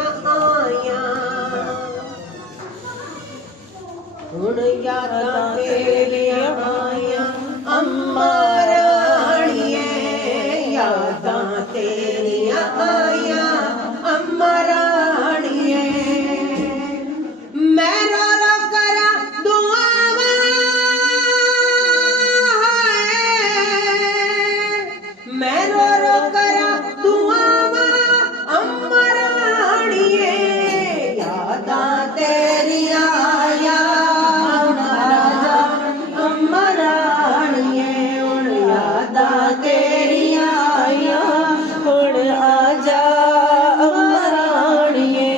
तेरिया आया हुण यादां तेरिया आया अम्मा राणिए यादां तेरिया आया अम्मा राणिए मैं रो रो करा दुआवां मैं रो रो करा दुआवां अम्मा राणिए यादां तेरिया आया अम्मा राणिए हुण यादां तेरिया आया हुण आजा अम्मा राणिए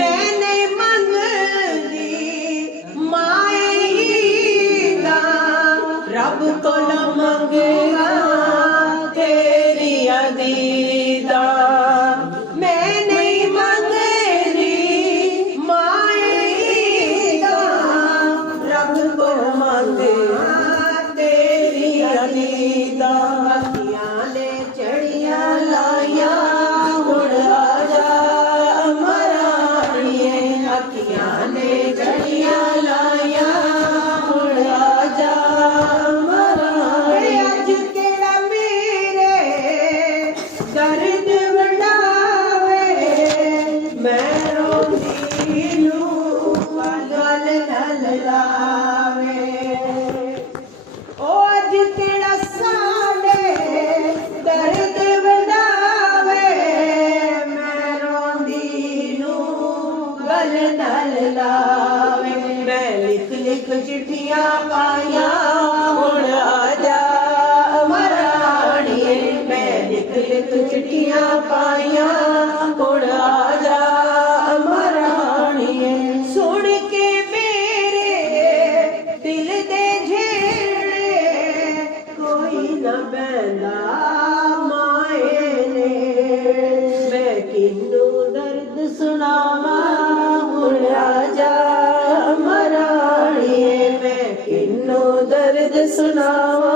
मैं नहीं मंगदी माए दा रब कोल मंगया तेरिया दीदा मैं नहीं मंगदी माए दा रब कोल मंगया तेरिया दीदा अखियां ने चढ़िया लाया हुण आजा अम्मा राणिए अखियां ने चढ़िया लाया हुण आजा अम्मा राणिए अज केड़ा मेरे दर्द वंडावे मैं रोंदी नूं गल गल लावे ओ अज केड़ा साडे दर्द वंडावे मैं रोंदी नूं गल गल लावे मैं लिख लिख चिट्ठियां पाया हुण आजा अम्मा राणिए मैं लिख लिख चिट्ठियां पाया हुण आजा अम्मा राणिए सुन के मेरे दिल दे झेड़े कोई न बैंदा माए ने मैं किन्नू दर्द सुनावा हुण आजा अम्मा राणिए मैं किन्नू दर्द सुनावा